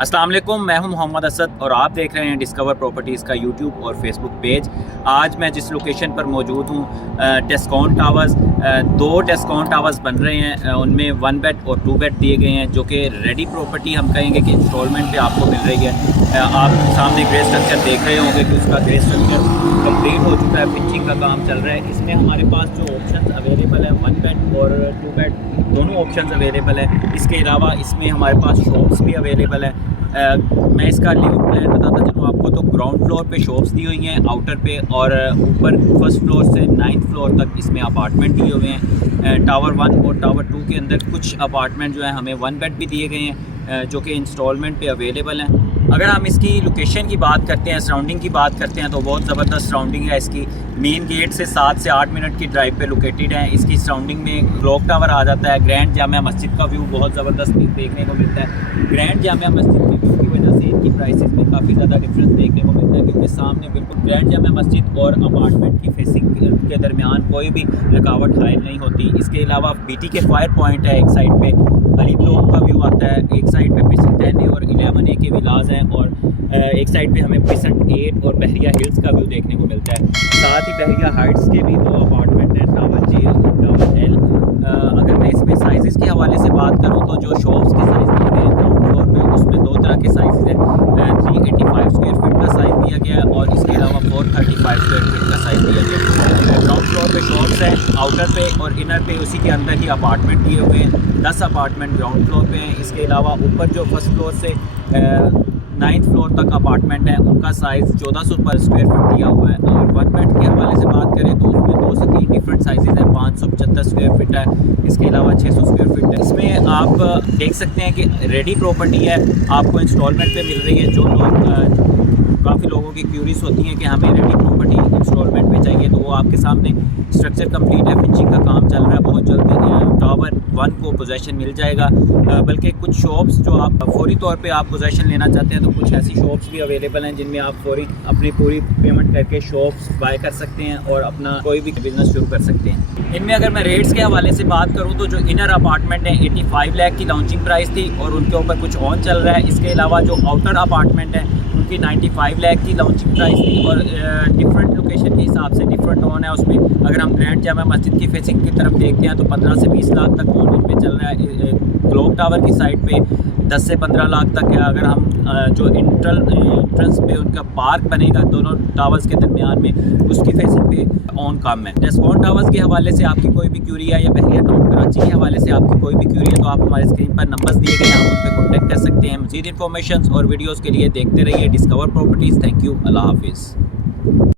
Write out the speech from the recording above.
अस्सलाम वालेकुम, मैं हूं मोहम्मद असद और आप देख रहे हैं डिस्कवर प्रॉपर्टीज़ का यूट्यूब और फेसबुक पेज। आज मैं जिस लोकेशन पर मौजूद हूं, टेस्कॉन टावर्स, दो टेस्कॉन टावर्स बन रहे हैं। उनमें 1 बेड और 2 बेड दिए गए हैं, जो कि रेडी प्रॉपर्टी हम कहेंगे कि इंस्टॉलमेंट पे आपको मिल रही है। आप सामने ग्रे स्ट्रक्चर देख रहे होंगे कि उसका ग्रे स्ट्रक्चर कंप्लीट हो चुका है, पिचिंग का काम चल रहा है। इसमें हमारे पास जो ऑप्शन अवेलेबल है 1 बेड और 2 बेड दोनों ऑप्शंस अवेलेबल है। इसके अलावा इसमें हमारे पास शॉप्स भी अवेलेबल है। मैं इसका लेआउट प्लान बताता चलूँ आपको। तो ग्राउंड फ्लोर पे शॉप्स दी हुई हैं आउटर पे, और ऊपर फर्स्ट फ्लोर से 9th फ्लोर तक इसमें अपार्टमेंट दिए हुए हैं। टावर 1 और टावर 2 के अंदर कुछ अपार्टमेंट जो है हमें 1 बेड भी दिए गए हैं, जो कि इंस्टॉलमेंट पे अवेलेबल हैं। अगर हम इसकी लोकेशन की बात करते हैं, सराउंडिंग की बात करते हैं, तो बहुत ज़बरदस्त सराउंडिंग है इसकी। मेन गेट से 7 से 8 मिनट की ड्राइव पे लोकेटेड है। इसकी सराउंडिंग में क्लॉक टावर आ जाता है। ग्रैंड जामिया मस्जिद का व्यू बहुत ज़बरदस्त देखने को मिलता है। ग्रैंड जामिया मस्जिद के व्यू की वजह से इनकी प्राइसेस में काफ़ी ज़्यादा डिफरेंस देखने को मिलता है, क्योंकि सामने बिल्कुल ग्रैंड जामिया मस्जिद और अपार्टमेंट की फेसिंग के दरमियान कोई भी रुकावट हायल नहीं होती। इसके अलावा बीटी के फायर पॉइंट है, एक साइड पे अली ब्लॉक का व्यू आता है, एक साइड पे पिसेंट 10 और 11A के विलाज हैं, और एक साइड पे हमें पिसेंट 8 और बहरिया हिल्स का व्यू देखने को मिलता है। साथ ही बहरिया हाइट्स के भी 2 अपार्टमेंट हैं, टावर J और टावर L। अगर मैं इसमें साइज़ के हवाले से बात करूँ तो जो शॉप्स के साइज़ दिए गए हैं ग्राउंड फ्लोर पे, उसमें 2 तरह के साइज़ हैं। 385 स्क्वायर फीट का साइज़ दिया गया है, और इसके अलावा 435 स्क्वायर फीट का साइज़ दिया गया है। ग्राउंड फ्लोर पे शॉप्स हैं, आउटर पे और इनर पे उसी के अंदर ही अपार्टमेंट दिए हुए हैं। 10 अपार्टमेंट ग्राउंड फ्लोर पे हैं। इसके अलावा ऊपर जो फर्स्ट फ्लोर से 9th फ्लोर तक अपार्टमेंट है, उनका साइज़ 1400 पर स्क्वायर फीट दिया हुआ है। और 1 बेड के हवाले से बात करें तो उसमें 2 से 3 डिफरेंट साइज़ हैं। 575 स्क्वायर फीट है, इसके अलावा 600 स्क्वायर फीट है। इसमें आप देख सकते हैं कि रेडी प्रॉपर्टी है, आपको इंस्टॉलमेंट पे मिल रही है। जो लोग काफ़ी लोगों की क्यूरीज होती हैं कि हमें रेडी प्रॉपर्टी इंस्टॉलमेंट पे चाहिए, तो वो आपके सामने स्ट्रक्चर कंप्लीट है, फिनिशिंग का काम चल रहा है। बहुत जल्द टावर 1 को पोजेसन मिल जाएगा। बल्कि कुछ शॉप्स जो आप फौरी तौर पे आप पोजेसन लेना चाहते हैं, तो कुछ ऐसी शॉप्स भी अवेलेबल हैं जिनमें आप फौरी अपनी पूरी पेमेंट करके शॉप्स बाय कर सकते हैं और अपना कोई भी बिजनेस शुरू कर सकते हैं। इनमें अगर मैं रेट्स के हवाले से बात करूँ तो जो इनर अपार्टमेंट है 85 लाख की लॉन्चिंग प्राइस थी, और उनके ऊपर कुछ ऑन चल रहा है। इसके अलावा जो आउटर अपार्टमेंट है उनकी 95 लाख की लॉन्चिंग प्राइस थी, और डिफरेंट लोकेशन के हिसाब से डिफरेंट ऑन है उसमें। अगर हम ग्रैंड जामिया मस्जिद की फेसिंग की तरफ देखते हैं तो 15 से 20 लाख तक ऑन इनमें चल रहा है। क्लॉक टावर की साइड पे 10 से 15 लाख तक है। अगर हम जो एंट्रेंस पे उनका पार्क बनेगा दोनों टावर्स के दरमियान में, उसकी फेसिंग पे ऑन काम है। टेस्कॉन टावर्स के हवाले से आपकी कोई भी क्यूरी है, या बहरिया टाउन कराची के हवाले से आपकी कोई भी क्यूरी है, तो आप हमारे स्क्रीन पर नंबर्स दिए गए हैं, आप उन पर कॉन्टैक्ट कर सकते हैं। मज़ीद इन्फॉर्मेशन और वीडियोज़ के लिए देखते रहिए डिस्कवर प्रॉपर्टीज़। थैंक यू, अल्लाह हाफिज़।